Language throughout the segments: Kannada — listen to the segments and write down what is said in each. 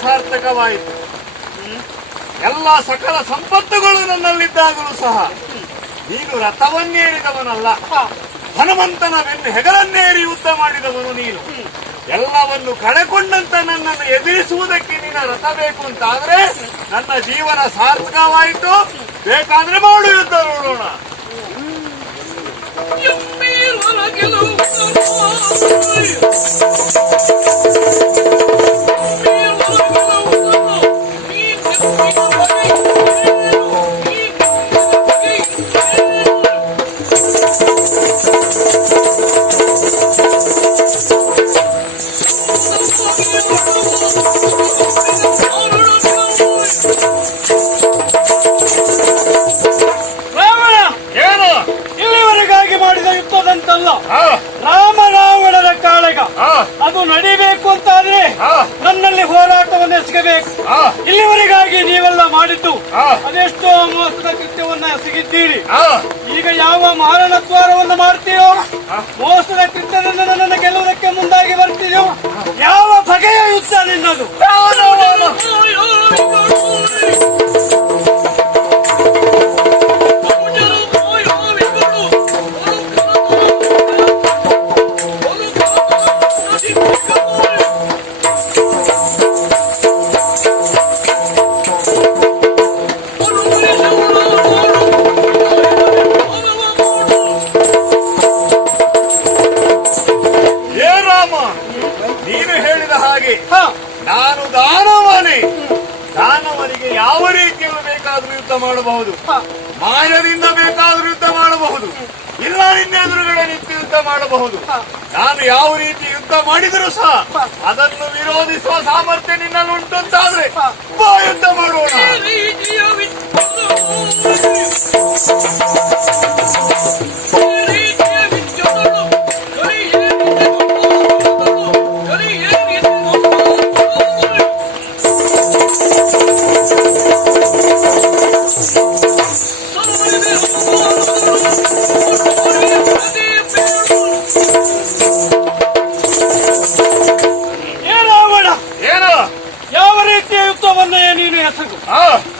ಸಾರ್ಥಕವಾಯಿತು. ಎಲ್ಲ ಸಕಲ ಸಂಪತ್ತುಗಳು ನನ್ನಲ್ಲಿದ್ದಾಗಲೂ ಸಹ ನೀನು ರಥವನ್ನೇರಿದವನಲ್ಲ, ಹನುಮಂತನ ಬೆನ್ನು ಹೆಗಲನ್ನೇರಿ ಯುದ್ಧ ಮಾಡಿದವನು ನೀನು. ಎಲ್ಲವನ್ನು ಕಳೆಕೊಂಡಂತ ನನ್ನನ್ನು ಎದುರಿಸುವುದಕ್ಕೆ ನಿನ್ನ ರಥ ಬೇಕು ಅಂತ ಆದ್ರೆ ನನ್ನ ಜೀವನ ಸಾರ್ಥಕವಾಯಿತು. ಬೇಕಾದ್ರೆ ಮಾಡು ಯುದ್ಧ, ನೋಡೋಣ. ರಾಮ ರಾವಣರ ಕಾಳಗ ಅದು ನಡಿಬೇಕು ಅಂತಾದ್ರೆ ನನ್ನಲ್ಲಿ ಹೋರಾಟವನ್ನು ಎಸಗಬೇಕು. ಇಲ್ಲಿವರೆಗಾಗಿ ನೀವೆಲ್ಲ ಮಾಡಿದ್ದು ಅದೆಷ್ಟೋ ಮೋಸದ ಕೃತ್ಯವನ್ನ ಎಸಗಿದ್ದೀರಿ. ಈಗ ಯಾವ ಮಾರಣದ್ವಾರವನ್ನು ಮಾಡ್ತೀಯೋ, ಮೋಸದ ಕೃತ್ಯದಿಂದ ನನ್ನನ್ನು ಗೆಲ್ಲುವುದಕ್ಕೆ ಮುಂದಾಗಿ ಬರ್ತೀಯೋ, ಯಾವ ಬಗೆಯ ಯುದ್ಧ ನಿನ್ನದು? ನೀನು ಮಾಡಬಹುದು, ಮಾಯದಿಂದ ಬೇಕಾದ್ರೂ ಯುದ್ಧ ಮಾಡಬಹುದು, ಇಲ್ಲ ನಿನ್ನ ಎದುರುಗಡೆ ನಿಂತು ಯುದ್ಧ ಮಾಡಬಹುದು. ನಾನು ಯಾವ ರೀತಿ ಯುದ್ಧ ಮಾಡಿದರೂ ಸಹ ಅದನ್ನು ವಿರೋಧಿಸುವ ಸಾಮರ್ಥ್ಯ ನಿನ್ನಲ್ಲಿ ಉಂಟು ಅಂತಾದ್ರೆ ಬಾ ಯುದ್ಧ ಮಾಡೋಣ.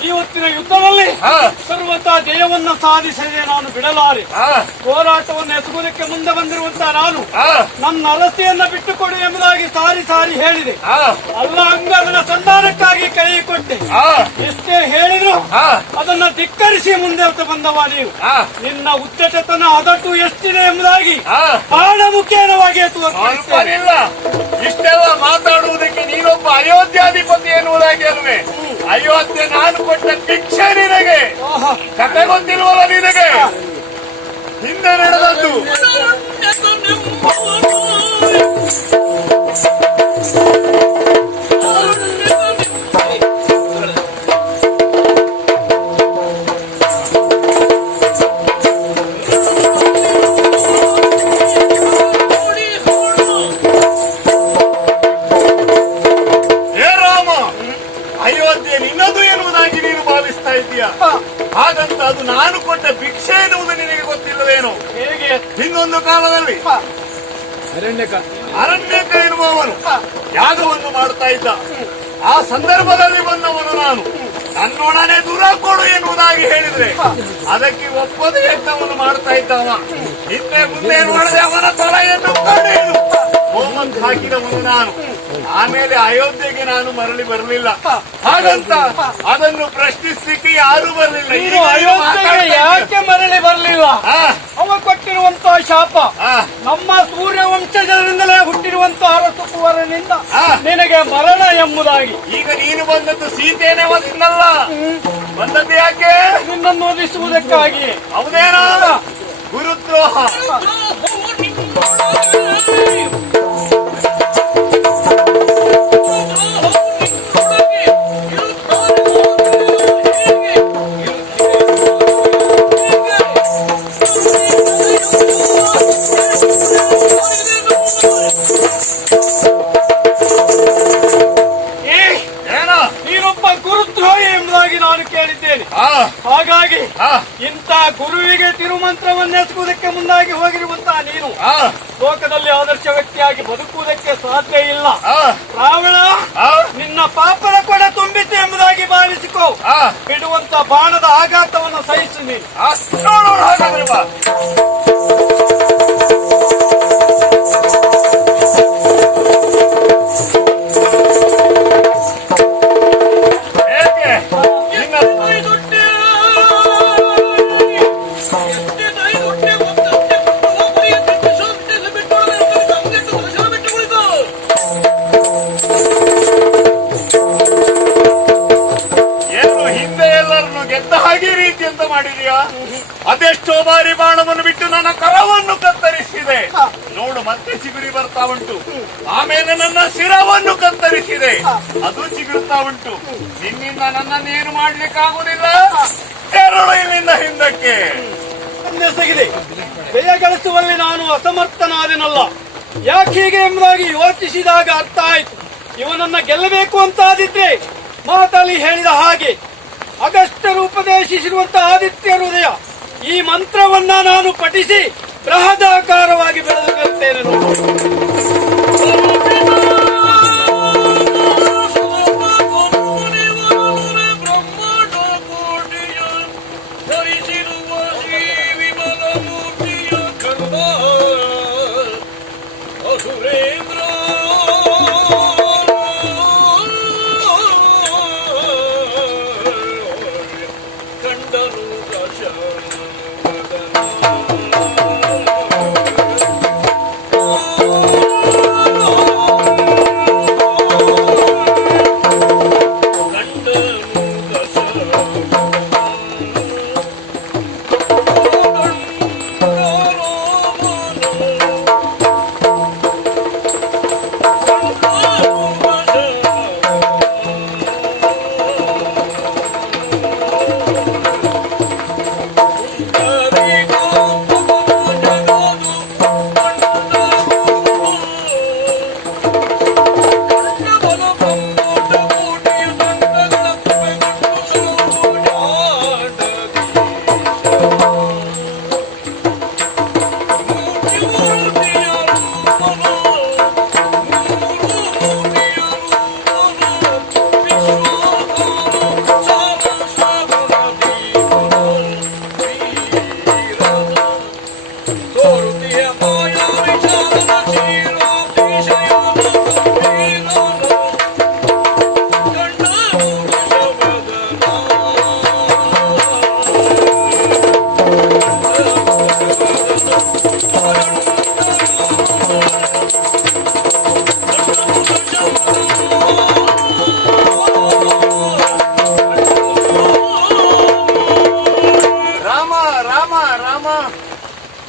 ಇವತ್ತಿನ ಯುದ್ಧದಲ್ಲಿ ಸರ್ವತಾ ಜಯವನ್ನು ಸಾಧಿಸದೆ ನಾನು ಬಿಡಲಾರೆ. ಹೋರಾಟವನ್ನು ಎಸಗುವುದಕ್ಕೆ ಮುಂದೆ ಬಂದಿರುವಂತಹ ನಾನು ನನ್ನ ಅರಸೆಯನ್ನ ಬಿಟ್ಟುಕೊಡು ಎಂಬುದಾಗಿ ಸಾರಿ ಸಾರಿ ಹೇಳಿದೆ. ಅಲ್ಲ ಅಂಗದ ಸಂಧಾನಕ್ಕಾಗಿ ಕೈ ಕೊಟ್ಟೆ. ಎಷ್ಟೇ ಹೇಳಿದ್ರು ಅದನ್ನ ಧಿಕ್ಕರಿಸಿ ಮುಂದೆ ಬಂದವ ನೀವು. ನಿನ್ನ ಉದ್ದಟತನ ಅದಟ್ಟು ಎಷ್ಟಿದೆ ಎಂಬುದಾಗಿ ಬಾಣ ಮುಖೇನವಾಗಿ ತೋರಿಸಿಲ್ಲ. ಇಷ್ಟೆಲ್ಲ ಮಾತಾಡುವುದಕ್ಕೆ ನೀನೊಬ್ಬ ಅಯೋಧ್ಯಾಧಿಪತಿ ಎನ್ನುವುದಾಗಿ ಅಲ್ವೇ? ಅಯೋಧ್ಯೆ ನಾನು ಕೊಟ್ಟ ಭಿಕ್ಷೆ ನಿನಗೆ ಕತೆ ಗೊತ್ತಿಲ್ವಲ್ಲ ನಿನಗೆ? ಹಿಂದೆ ನಡೆದದ್ದು ಹಾಗಂತ ಅದು ನಾನು ಕೊಟ್ಟ ಭಿಕ್ಷೆ ಎನ್ನುವುದು ನಿನಗೆ ಗೊತ್ತಿಲ್ಲವೇನು? ಹೇಗೆ ಹಿಂದೊಂದು ಕಾಲದಲ್ಲಿ ಅರಣ್ಯಕ ಎನ್ನುವವನು ಯಾಗವನ್ನು ಮಾಡ್ತಾ ಇದ್ದ. ಆ ಸಂದರ್ಭದಲ್ಲಿ ಬಂದವನು ನಾನು. ನನ್ನೊಡನೆ ದೂರ ಕೊಡು ಎನ್ನುವುದಾಗಿ ಹೇಳಿದ್ರೆ ಅದಕ್ಕೆ ಒಪ್ಪದ ಯಜ್ಞವನ್ನು ಮಾಡ್ತಾ ಇದ್ದವ. ಹಿಂದೆ ಮುಂದೆ ನೋಡದೆ ಅವನ ತಲೆಯನ್ನು ಕಡೆಯಲು ಹೋಮಂತ ಹಾಕಿದವನು ನಾನು. ಆಮೇಲೆ ಅಯೋಧ್ಯೆಗೆ ನಾನು ಮರಳಿ ಬರಲಿಲ್ಲ. ಹಾಗಂತ ಅದನ್ನು ಪ್ರಶ್ನಿಸಲಿಕ್ಕೆ ಯಾರು ಬರಲಿಲ್ಲ. ಅಯೋಧ್ಯೆಗೆ ಯಾಕೆ ಮರಳಿ ಬರಲಿಲ್ಲ? ಅವ ಕೊಟ್ಟಿರುವಂತಹ ಶಾಪ ನಮ್ಮ ಸೂರ್ಯ ವಂಶಜರಿಂದಲೇ ಹುಟ್ಟಿರುವಂತಹ ಅರಸು ಕುವರನಿಂದ ನಿನಗೆ ಮರಣ ಎಂಬುದಾಗಿ. ಈಗ ನೀನು ಬಂದದ್ದು ಸೀತೆಯೇ ಬಂದಿದ್ದಲ್ಲ, ಬಂದದ್ದು ಯಾಕೆ? ನಿನ್ನನ್ನು ಓದಿಸುವುದಕ್ಕಾಗಿ. ಹೌದೇನಾ? ಗುರುದ್ರೋಹ. ನೀನೊಬ್ಬ ಗುರುದ್ರೋಹಿ ಎಂಬುದಾಗಿ ನಾನು ಕೇಳಿದ್ದೇನೆ. ಹಾಗಾಗಿ ಇಂಥ ಗುರುವಿಗೆ ತಿರುಮಂತ್ರವನ್ನೆಸಗುವುದಕ್ಕೆ ಮುಂದಾಗಿ ಹೋಗಿರುವಂತಹ ನೀನು ಲೋಕದಲ್ಲಿ ಆದರ್ಶ ವ್ಯಕ್ತಿಯಾಗಿ ಬದುಕುವುದಕ್ಕೆ ಸಾಧ್ಯ ಇಲ್ಲ. ರಾವಣ ನಿನ್ನ ಪಾಪದ ಕೊಡ ತುಂಬಿತು ಎಂಬುದಾಗಿ ಭಾವಿಸಿಕೋ. ಬಿಡುವಂತ ಬಾಣದ ಆಘಾತವನ್ನು ಸಹಿಸು ನೀನು. ಅದೆಷ್ಟೋ ಬಾರಿ ಬಾಣವನ್ನು ಬಿಟ್ಟು ನನ್ನ ಕರವನ್ನು ಕತ್ತರಿಸಿದೆ ನೋಡು, ಮತ್ತೆ ಚಿಗುರಿ ಬರ್ತಾ ಉಂಟು. ಆಮೇಲೆ ನನ್ನ ಶಿರವನ್ನು ಕತ್ತರಿಸಿದೆ, ಅದು ಚಿಗುರುತ್ತಾ ಉಂಟು. ನಿನ್ನಿಂದ ನನ್ನನ್ನೇನು ಮಾಡ್ಲಿಕ್ಕಾಗುವುದಿಲ್ಲ. ಕೆರಳು ಇಲ್ಲಿಂದ ಹಿಂದಕ್ಕೆ. ಜಯ ಗಳಿಸುವಲ್ಲಿ ನಾನು ಅಸಮರ್ಥನಾದೆನಲ್ಲ. ಯಾಕೆ ಹೀಗೆ ಎಂಬುದಾಗಿ ಯೋಚಿಸಿದಾಗ ಅರ್ಥ ಆಯ್ತು. ಇವನನ್ನ ಗೆಲ್ಲಬೇಕು ಅಂತಾದಿದ್ರೆ ಮಾತಲ್ಲಿ ಹೇಳಿದ ಹಾಗೆ ಅಗಸ್ತ್ಯರು ಉಪದೇಶಿಸಿರುವಂತಹ ಆದಿತ್ಯ ಹೃದಯ ಈ ಮಂತ್ರವನ್ನ ನಾನು ಪಠಿಸಿ ಬೃಹದಾಕಾರವಾಗಿ ಬೆಳೆದು ಬರುತ್ತೇನೆ ನೋಡು.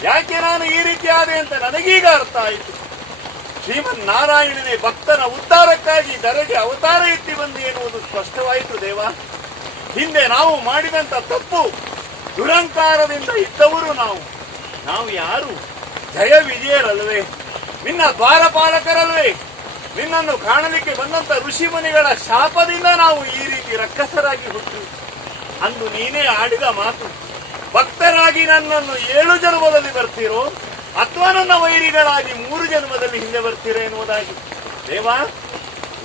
ಯಾಕೆ ನಾನು ಈ ರೀತಿ ಆದೆ ಅಂತ ನನಗೀಗ ಅರ್ಥ ಆಯಿತು. ಶ್ರೀಮನ್ ನಾರಾಯಣನೇ ಭಕ್ತನ ಉದ್ಧಾರಕ್ಕಾಗಿ ಧರೆಗೆ ಅವತಾರ ಎತ್ತಿ ಬಂದು ಎನ್ನುವುದು ಸ್ಪಷ್ಟವಾಯಿತು ದೇವ. ಹಿಂದೆ ನಾವು ಮಾಡಿದಂತ ತಪ್ಪು ದುರಂಕಾರದಿಂದ ಇದ್ದವರು ನಾವು ಯಾರು? ಜಯ ವಿಜಯರಲ್ವೇ? ನಿನ್ನ ದ್ವಾರಪಾಲಕರಲ್ವೇ? ನಿನ್ನನ್ನು ಕಾಣಲಿಕ್ಕೆ ಬಂದಂತ ಋಷಿ ಮುನಿಗಳ ಶಾಪದಿಂದ ನಾವು ಈ ರೀತಿ ರಕ್ಕಸರಾಗಿ ಹುಟ್ಟು. ಅಂದು ನೀನೇ ಆಡಿದ ಮಾತು, ಭಕ್ತರಾಗಿ ನನ್ನನ್ನು 7 ಜನ್ಮದಲ್ಲಿ ಬರ್ತೀರೋ ಅಥವಾ ನನ್ನ ವೈರಿಗಳಾಗಿ 3 ಜನ್ಮದಲ್ಲಿ ಹಿಂದೆ ಬರ್ತೀರೋ ಎನ್ನುವುದಾಗಿ. ದೇವ,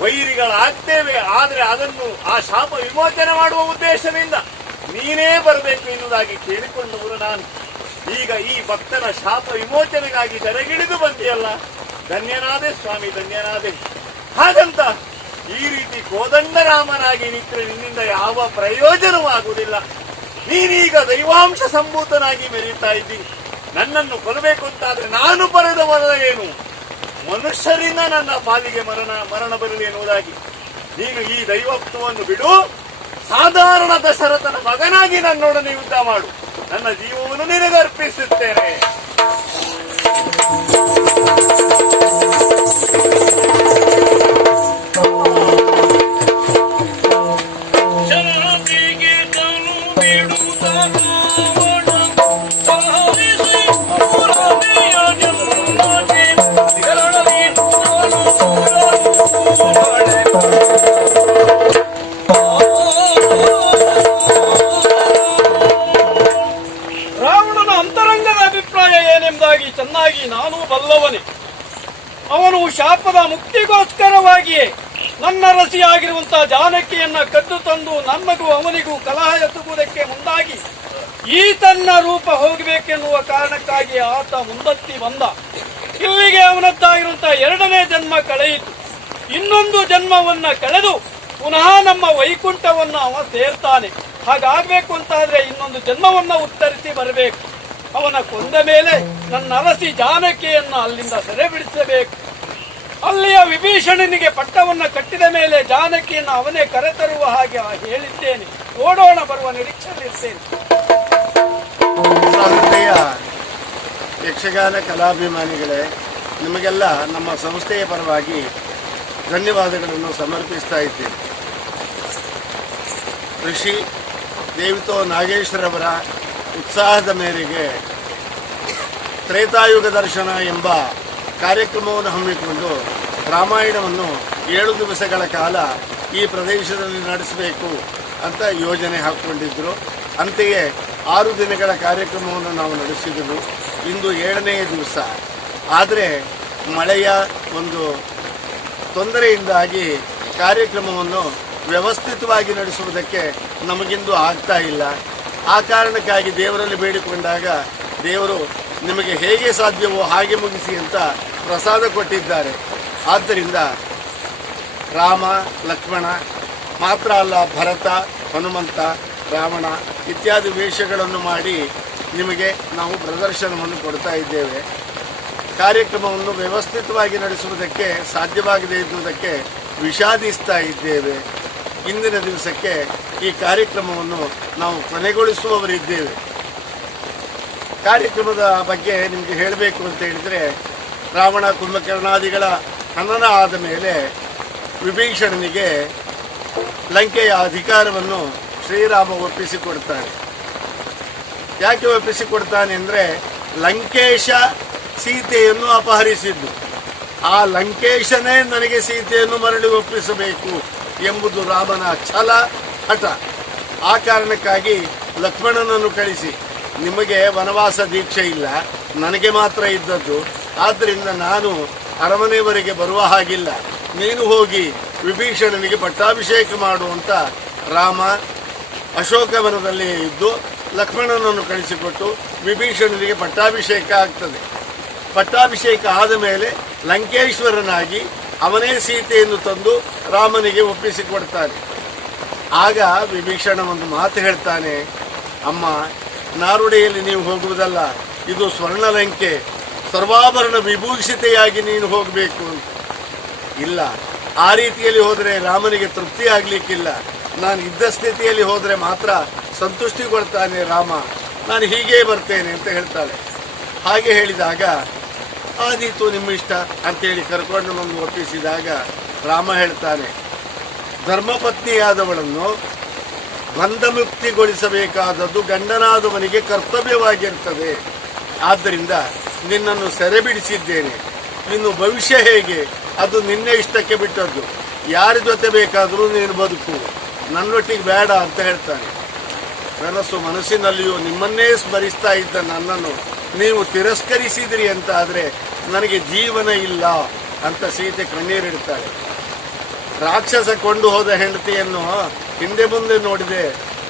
ವೈರಿಗಳಾಗ್ತೇವೆ, ಆದ್ರೆ ಅದನ್ನು ಆ ಶಾಪ ವಿಮೋಚನೆ ಮಾಡುವ ಉದ್ದೇಶದಿಂದ ನೀನೇ ಬರಬೇಕು ಎನ್ನುವುದಾಗಿ ಕೇಳಿಕೊಂಡವರು ನಾನು. ಈಗ ಈ ಭಕ್ತನ ಶಾಪ ವಿಮೋಚನೆಗಾಗಿ ಜರಗಿಳಿದು ಬಂದಿಯಲ್ಲ, ಧನ್ಯನಾದೆ ಸ್ವಾಮಿ, ಧನ್ಯನಾದೆ. ಹಾಗಂತ ಈ ರೀತಿ ಕೋದಂಡರಾಮನಾಗಿ ನಿಂತರೆ ನಿನ್ನಿಂದ ಯಾವ ಪ್ರಯೋಜನವೂ ಆಗುವುದಿಲ್ಲ. ನೀನೀಗ ದೈವಾಂಶ ಸಂಭೂತನಾಗಿ ಮೆರೀತಾ ಇದ್ದಿ. ನನ್ನನ್ನು ಕೊಲ್ಲಬೇಕು ಅಂತಾದ್ರೆ ನಾನು ಪಡೆದ ವರ ಏನು? ಮನುಷ್ಯರಿಂದ ನನ್ನ ಪಾಲಿಗೆ ಮರಣ ಬರಲಿ ಎನ್ನುವುದಾಗಿ. ನೀನು ಈ ದೈವತ್ವವನ್ನು ಬಿಡು, ಸಾಧಾರಣ ದಶರಥನ ಮಗನಾಗಿ ನನ್ನೊಡನೆ ಯುದ್ಧ ಮಾಡು. ನನ್ನ ಜೀವವನ್ನು ನಿನಗೆ ಅರ್ಪಿಸುತ್ತೇನೆ. ಚೆನ್ನಾಗಿ ನಾನು ಬಲ್ಲವನೇ. ಅವನು ಶಾಪದ ಮುಕ್ತಿಗೋಸ್ಕರವಾಗಿಯೇ ನನ್ನ ರಸಿಯಾಗಿರುವಂತಹ ಜಾನಕಿಯನ್ನ ಕದ್ದು ತಂದು ನನ್ನಗೂ ಅವನಿಗೂ ಕಲಹ ಎಸಗುವುದಕ್ಕೆ ಮುಂದಾಗಿ ಈ ತನ್ನ ರೂಪ ಹೋಗಬೇಕೆನ್ನುವ ಕಾರಣಕ್ಕಾಗಿ ಆತ ಮುಂದತ್ತಿ ಬಂದ. ಇಲ್ಲಿಗೆ ಅವನದ್ದಾಗಿರುವಂತಹ 2ನೇ ಜನ್ಮ ಕಳೆಯಿತು. ಇನ್ನೊಂದು ಜನ್ಮವನ್ನ ಕಳೆದು ಪುನಃ ನಮ್ಮ ವೈಕುಂಠವನ್ನ ಅವ ಸೇರ್ತಾನೆ. ಹಾಗಾಗಬೇಕು ಅಂತಾದ್ರೆ ಇನ್ನೊಂದು ಜನ್ಮವನ್ನ ಉತ್ತರಿಸಿ ಬರಬೇಕು. ಅವನ ಕೊಂದ ಮೇಲೆ ನನ್ನ ಅರಸಿ ಜಾನಕಿಯನ್ನ ಅಲ್ಲಿಂದ ಸೆರೆ ಬಿಡಿಸಬೇಕು. ಅಲ್ಲಿಯ ವಿಭೀಷಣನಿಗೆ ಪಟ್ಟವನ್ನ ಕಟ್ಟಿದ ಮೇಲೆ ಜಾನಕಿಯನ್ನು ಅವನೇ ಕರೆತರುವ ಹಾಗೆ ಹೇಳಿದ್ದೇನೆ. ಓಡೋಣ, ಬರುವ ನಿರೀಕ್ಷೆಯಲ್ಲಿರ್ತೇನೆ. ಯಕ್ಷಗಾನ ಕಲಾಭಿಮಾನಿಗಳೇ, ನಿಮಗೆಲ್ಲ ನಮ್ಮ ಸಂಸ್ಥೆಯ ಪರವಾಗಿ ಧನ್ಯವಾದಗಳನ್ನು ಸಮರ್ಪಿಸ್ತಾ ಇದ್ದೇನೆ. ಋಷಿ ದೇವಿತೋ ನಾಗೇಶ್ವರವರ ಉತ್ಸಾಹದ ಮೇರೆಗೆ ತ್ರೇತಾಯುಗ ದರ್ಶನ ಎಂಬ ಕಾರ್ಯಕ್ರಮವನ್ನು ಹಮ್ಮಿಕೊಂಡು ರಾಮಾಯಣವನ್ನು 7 ದಿವಸಗಳ ಕಾಲ ಈ ಪ್ರದೇಶದಲ್ಲಿ ನಡೆಸಬೇಕು ಅಂತ ಯೋಜನೆ ಹಾಕಿಕೊಂಡಿದ್ದರು. ಅಂತೆಯೇ 6 ದಿನಗಳ ಕಾರ್ಯಕ್ರಮವನ್ನು ನಾವು ನಡೆಸಿದೆವು. ಇಂದು 7ನೇ ದಿವಸ. ಆದರೆ ಮಳೆಯ ಒಂದು ತೊಂದರೆಯಿಂದಾಗಿ ಕಾರ್ಯಕ್ರಮವನ್ನು ವ್ಯವಸ್ಥಿತವಾಗಿ ನಡೆಸುವುದಕ್ಕೆ ನಮಗಿಂದು ಆಗ್ತಾ ಇಲ್ಲ. ಆ ಕಾರಣಕ್ಕಾಗಿ ದೇವರಲ್ಲಿ ಬೇಡಿಕೊಂಡಾಗ ದೇವರು ನಿಮಗೆ ಹೇಗೆ ಸಾಧ್ಯವೋ ಹಾಗೆ ಮುಗಿಸಿ ಅಂತ ಪ್ರಸಾದ ಕೊಟ್ಟಿದ್ದಾರೆ. ಆದ್ದರಿಂದ ರಾಮ, ಲಕ್ಷ್ಮಣ ಮಾತ್ರ ಅಲ್ಲ, ಭರತ, ಹನುಮಂತ, ರಾವಣ ಇತ್ಯಾದಿ ವೇಷಗಳನ್ನು ಮಾಡಿ ನಿಮಗೆ ನಾವು ಪ್ರದರ್ಶನವನ್ನು ಕೊಡ್ತಾ ಇದ್ದೇವೆ. ಕಾರ್ಯಕ್ರಮವನ್ನು ವ್ಯವಸ್ಥಿತವಾಗಿ ನಡೆಸುವುದಕ್ಕೆ ಸಾಧ್ಯವಾಗದೇ ಇದ್ದುದಕ್ಕೆ ವಿಷಾದಿಸ್ತಾ ಇದ್ದೇವೆ. ಇಂದಿನ ದಿವಸಕ್ಕೆ ಈ ಕಾರ್ಯಕ್ರಮವನ್ನು ನಾವು ಕೊನೆಗೊಳಿಸುವವರಿದ್ದೇವೆ. ಕಾರ್ಯಕ್ರಮದ ಬಗ್ಗೆ ನಿಮಗೆ ಹೇಳಬೇಕು ಅಂತ ಹೇಳಿದರೆ, ರಾವಣ ಕುಂಭಕರ್ಣಾದಿಗಳ ಹನನ ಆದ ಮೇಲೆ ವಿಭೀಷಣನಿಗೆ ಲಂಕೆಯ ಅಧಿಕಾರವನ್ನು ಶ್ರೀರಾಮ ಒಪ್ಪಿಸಿಕೊಡ್ತಾನೆ. ಯಾಕೆ ಒಪ್ಪಿಸಿಕೊಡ್ತಾನೆ ಅಂದರೆ, ಲಂಕೇಶ ಸೀತೆಯನ್ನು ಅಪಹರಿಸಿದ್ದು, ಆ ಲಂಕೇಶನೇ ನನಗೆ ಸೀತೆಯನ್ನು ಮರಳಿ ಒಪ್ಪಿಸಬೇಕು ಎಂಬುದು ರಾಮನ ಛಲ, ಹಠ. ಆ ಕಾರಣಕ್ಕಾಗಿ ಲಕ್ಷ್ಮಣನನ್ನು ಕಳಿಸಿ, ನಿಮಗೆ ವನವಾಸ ದೀಕ್ಷೆ ಇಲ್ಲ, ನನಗೆ ಮಾತ್ರ ಇದ್ದದ್ದು, ಆದ್ದರಿಂದ ನಾನು ಅರಮನೆಯವರೆಗೆ ಬರುವ ಹಾಗಿಲ್ಲ, ನೀನು ಹೋಗಿ ವಿಭೀಷಣನಿಗೆ ಪಟ್ಟಾಭಿಷೇಕ ಮಾಡುವಂತ ರಾಮ ಅಶೋಕವನದಲ್ಲಿ ಇದ್ದು ಲಕ್ಷ್ಮಣನನ್ನು ಕಳಿಸಿಕೊಟ್ಟು ವಿಭೀಷಣನಿಗೆ ಪಟ್ಟಾಭಿಷೇಕ ಆಗ್ತದೆ. ಪಟ್ಟಾಭಿಷೇಕ ಆದ ಮೇಲೆ ಲಂಕೇಶ್ವರನಾಗಿ ಅವನೇ ಸೀತೆಯನ್ನು ತಂದು ರಾಮನಿಗೆ ಒಪ್ಪಿಸಿಕೊಡ್ತಾನೆ. ಆಗ ವಿಭೀಷಣ ಒಂದು ಮಾತು ಹೇಳ್ತಾನೆ, ಅಮ್ಮ, ನಾರುಡೆಯಲ್ಲಿ ನೀವು ಹೋಗುವುದಲ್ಲ, ಇದು ಸ್ವರ್ಣಲಂಕೆ, ಸರ್ವಾಭರಣ ವಿಭೂಷಿತೆಯಾಗಿ ನೀನು ಹೋಗಬೇಕು ಅಂತ. ಇಲ್ಲ, ಆ ರೀತಿಯಲ್ಲಿ ಹೋದರೆ ರಾಮನಿಗೆ ತೃಪ್ತಿ ಆಗಲಿಕ್ಕಿಲ್ಲ. ನಾನು ಇದ್ದ ಸ್ಥಿತಿಯಲ್ಲಿ ಹೋದರೆ ಮಾತ್ರ ಸಂತುಷ್ಟಿಗೊಳ್ತಾನೆ ರಾಮ, ನಾನು ಹೀಗೇ ಬರ್ತೇನೆ ಅಂತ ಹೇಳ್ತಾಳೆ. ಹಾಗೆ ಹೇಳಿದಾಗ ಆದೀತು, ನಿಮ್ಮ ಇಷ್ಟ ಅಂತೇಳಿ ಕರ್ಕೊಂಡು ಬಂದು ಒಪ್ಪಿಸಿದಾಗ ರಾಮ ಹೇಳ್ತಾನೆ, ಧರ್ಮಪತ್ನಿಯಾದವಳನ್ನು ಬಂಧಮುಕ್ತಿಗೊಳಿಸಬೇಕಾದದ್ದು ಗಂಡನಾದವನಿಗೆ ಕರ್ತವ್ಯವಾಗಿರ್ತದೆ. ಆದ್ದರಿಂದ ನಿನ್ನನ್ನು ಸೆರೆ ಬಿಡಿಸಿದ್ದೇನೆ. ಇನ್ನು ಭವಿಷ್ಯ ಹೇಗೆ ಅದು ನಿನ್ನೆ ಇಷ್ಟಕ್ಕೆ ಬಿಟ್ಟದ್ದು. ಯಾರ ಜೊತೆ ಬೇಕಾದರೂ ನೀನು ಬದುಕು, ನನ್ನೊಟ್ಟಿಗೆ ಬೇಡ ಅಂತ ಹೇಳ್ತಾನೆ. ಮನಸ್ಸಿನಲ್ಲಿಯೂ ನಿಮ್ಮನ್ನೇ ಸ್ಮರಿಸ್ತಾ ಇದ್ದ ನನ್ನನ್ನು ನೀವು ತಿರಸ್ಕರಿಸಿದಿರಿ ಅಂತ ಆದರೆ ನನಗೆ ಜೀವನ ಇಲ್ಲ ಅಂತ ಸೀತೆ ಕಣ್ಣೀರಿಡ್ತಾಳೆ. ರಾಕ್ಷಸ ಕೊಂಡು ಹೋದ ಹೆಂಡತಿಯನ್ನು ಹಿಂದೆ ಮುಂದೆ ನೋಡಿದೆ,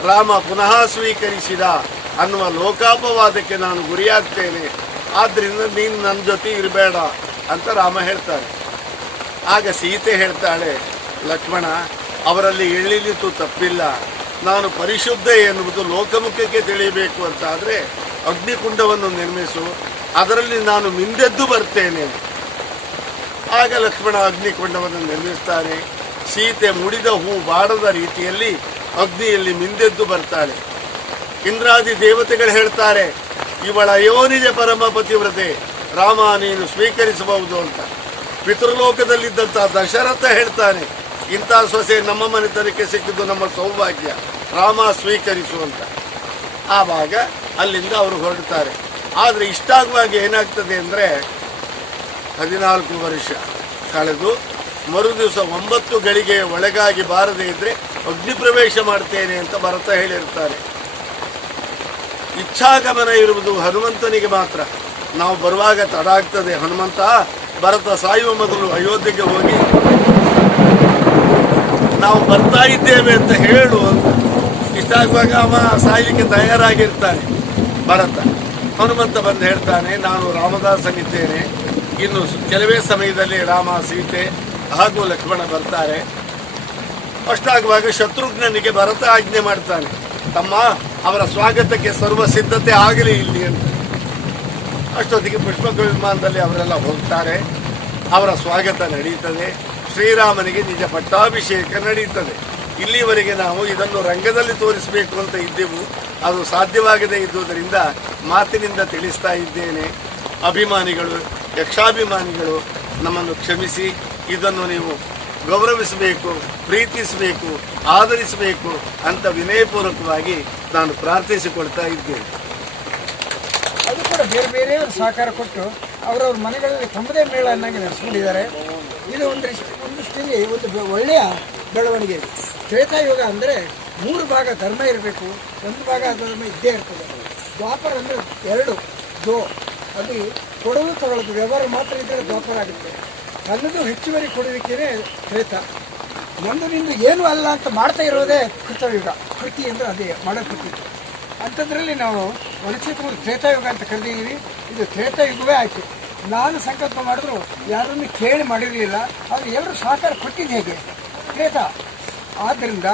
ರಾಮ ಪುನಃ ಸ್ವೀಕರಿಸಿದ ಅನ್ನುವ ಲೋಕಾಪವಾದಕ್ಕೆ ನಾನು ಗುರಿಯಾಗ್ತೇನೆ. ಆದ್ದರಿಂದ ನೀನು ನನ್ನ ಜೊತೆ ಇರಬೇಡ ಅಂತ ರಾಮ ಹೇಳ್ತಾನೆ. ಆಗ ಸೀತೆ ಹೇಳ್ತಾಳೆ, ಲಕ್ಷ್ಮಣ, ಅವರಲ್ಲಿ ಎಳ್ಳಿಲಿತ್ತು ತಪ್ಪಿಲ್ಲ. ನಾನು ಪರಿಶುದ್ಧ ಎನ್ನುವುದು ಲೋಕಮುಖಕ್ಕೆ ತಿಳಿಯಬೇಕು ಅಂತ ಆದರೆ ಅಗ್ನಿಕುಂಡವನ್ನು ನಿರ್ಮಿಸು, ಅದರಲ್ಲಿ ನಾನು ಮಿಂದೆದ್ದು ಬರ್ತೇನೆ. ಆಗ ಲಕ್ಷ್ಮಣ ಅಗ್ನಿಕುಂಡವನ್ನು ನಿರ್ಮಿಸ್ತಾನೆ. ಸೀತೆ ಮುಡಿದ ಹೂ ಬಾಡದ ರೀತಿಯಲ್ಲಿ ಅಗ್ನಿಯಲ್ಲಿ ಮಿಂದೆದ್ದು ಬರ್ತಾಳೆ. ಇಂದ್ರಾದಿ ದೇವತೆಗಳು ಹೇಳ್ತಾರೆ, ಇವಳ ಯೋನಿಜ ಪರಮ ಪತಿವ್ರತೆ, ರಾಮ ನೀನು ಸ್ವೀಕರಿಸಬಹುದು ಅಂತ. ಪಿತೃಲೋಕದಲ್ಲಿದ್ದಂತಹ ದಶರಥ ಹೇಳ್ತಾನೆ, ಇಂಥ ಸೊಸೆ ನಮ್ಮ ಮನೆತನಕ್ಕೆ ಸಿಕ್ಕಿದ್ದು ನಮ್ಮ ಸೌಭಾಗ್ಯ, ರಾಮ ಸ್ವೀಕರಿಸು ಅಂತ. ಆವಾಗ ಅಲ್ಲಿಂದ ಅವರು ಹೊರಡ್ತಾರೆ. ಆದರೆ ಇಷ್ಟಾಗುವಾಗ ಏನಾಗ್ತದೆ ಅಂದರೆ 14 ವರ್ಷ ಕಳೆದು ಮರು ದಿವಸ 9 ಗಳಿಗೆ ಒಳಗಾಗಿ ಬಾರದೇ ಇದ್ರೆ ಅಗ್ನಿ ಪ್ರವೇಶ ಮಾಡ್ತೇನೆ ಅಂತ ಭರತ ಹೇಳಿರ್ತಾರೆ. ಇಚ್ಛಾಗಮನ ಇರುವುದು ಹನುಮಂತನಿಗೆ ಮಾತ್ರ. ನಾವು ಬರುವಾಗ ತಡ ಆಗ್ತದೆ, ಹನುಮಂತ ಭರತ ಸಾಯುವ ಮೊದಲು ಅಯೋಧ್ಯೆಗೆ ಹೋಗಿ ನಾವು ಬರ್ತಾ ಇದ್ದೇವೆ ಅಂತ ಹೇಳು ಅಂತ. ಇಷ್ಟಾಗುವಾಗ ಅವ ಸಾಯಲಿಕ್ಕೆ ತಯಾರಾಗಿರ್ತಾನೆ ಭರತ. ಹನುಮಂತ ಬಂದು ಹೇಳ್ತಾನೆ, ನಾನು ರಾಮದಾಸನಿದ್ದೇನೆ, ಇನ್ನು ಕೆಲವೇ ಸಮಯದಲ್ಲಿ ರಾಮ, ಸೀತೆ ಹಾಗೂ ಲಕ್ಷ್ಮಣ ಬರ್ತಾರೆ. ಅಷ್ಟಾಗುವಾಗ ಶತ್ರುಘ್ನನಿಗೆ ಭರತ ಆಜ್ಞೆ ಮಾಡ್ತಾನೆ, ತಮ್ಮ ಅವರ ಸ್ವಾಗತಕ್ಕೆ ಸರ್ವ ಸಿದ್ಧತೆ ಆಗಲಿ ಇಲ್ಲಿ ಅಂತ. ಅಷ್ಟೊತ್ತಿಗೆ ಪುಷ್ಪಕ ವಿಮಾನದಲ್ಲಿ ಅವರೆಲ್ಲ ಹೋಗ್ತಾರೆ. ಅವರ ಸ್ವಾಗತ ನಡೀತದೆ. ಶ್ರೀರಾಮನಿಗೆ ನಿಜ ಪಟ್ಟಾಭಿಷೇಕ ನಡೀತದೆ. ಇಲ್ಲಿವರೆಗೆ ನಾವು ಇದನ್ನು ರಂಗದಲ್ಲಿ ತೋರಿಸಬೇಕು ಅಂತ ಇದ್ದೆವು, ಅದು ಸಾಧ್ಯವಾಗದೇ ಇದ್ದುದರಿಂದ ಮಾತಿನಿಂದ ತಿಳಿಸ್ತಾ ಇದ್ದೇನೆ. ಅಭಿಮಾನಿಗಳು, ಯಕ್ಷಾಭಿಮಾನಿಗಳು ನಮ್ಮನ್ನು ಕ್ಷಮಿಸಿ, ಇದನ್ನು ನೀವು ಗೌರವಿಸಬೇಕು, ಪ್ರೀತಿಸಬೇಕು, ಆದರಿಸಬೇಕು ಅಂತ ವಿನಯಪೂರ್ವಕವಾಗಿ ನಾನು ಪ್ರಾರ್ಥಿಸಿಕೊಳ್ತಾ ಇದ್ದೇನೆ. ಅದು ಕೂಡ ಬೇರೆ ಬೇರೆಯವರು ಸಹಕಾರ ಕೊಟ್ಟು ಅವರವ್ರ ಮನೆಗಳಲ್ಲಿ ತಮ್ಮದೇ ಮೇಳ ಅನ್ನಾಗಿ ನಡೆಸ್ಕೊಂಡಿದ್ದಾರೆ. ಇದು ಒಂದಷ್ಟಲ್ಲಿ ಒಂದು ಒಳ್ಳೆಯ ಬೆಳವಣಿಗೆ. ತ್ರೇತಾಯುಗ ಅಂದರೆ 3 ಭಾಗ ಧರ್ಮ ಇರಬೇಕು, 1 ಭಾಗ ಧರ್ಮ ಇದ್ದೇ ಇರ್ತದೆ. ದ್ವಾಪರ ಅಂದರೆ 2 ದೋ, ಅದು ಕೊಡಲು ತಗೊಳ್ಳೋದು ವ್ಯವಹಾರ ಮಾತ್ರ ಇದ್ದರೆ ದ್ವಾಪರ ಆಗುತ್ತೆ. ನನ್ನದು ಹೆಚ್ಚುವರಿ ಕೊಡುವಿಕೆಯೇ ತ್ರೇತ. ನಂದು ನಿಂದು ಏನೂ ಅಲ್ಲ ಅಂತ ಮಾಡ್ತಾ ಇರೋದೇ ಕೃತಯುಗ. ಕೃತಿ ಅಂದರೆ ಅದೇ ಮಾಡೋ ಕೃತಿ. ಅಂಥದ್ರಲ್ಲಿ ನಾವು ವನಕ್ಷೇತ್ರಗಳು ತ್ರೇತಾಯುಗ ಅಂತ ಕರೆದಿದ್ದೀವಿ. ಇದು ತ್ರೇತಾಯುಗವೇ ಆಯಿತು. ನಾನು ಸಂಕಲ್ಪ ಮಾಡಿದ್ರು ಯಾರನ್ನು ಕೇಳಿ ಮಾಡಿರಲಿಲ್ಲ, ಆದರೆ ಎಲ್ಲರೂ ಸಹಕಾರ ಕೊಟ್ಟಿದ್ದು ಹೇಗೆ ತ್ರೇತ. ಆದ್ದರಿಂದ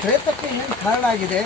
ತ್ರೇತಕ್ಕೆ ಏನು ಕಾರಣ ಆಗಿದೆ.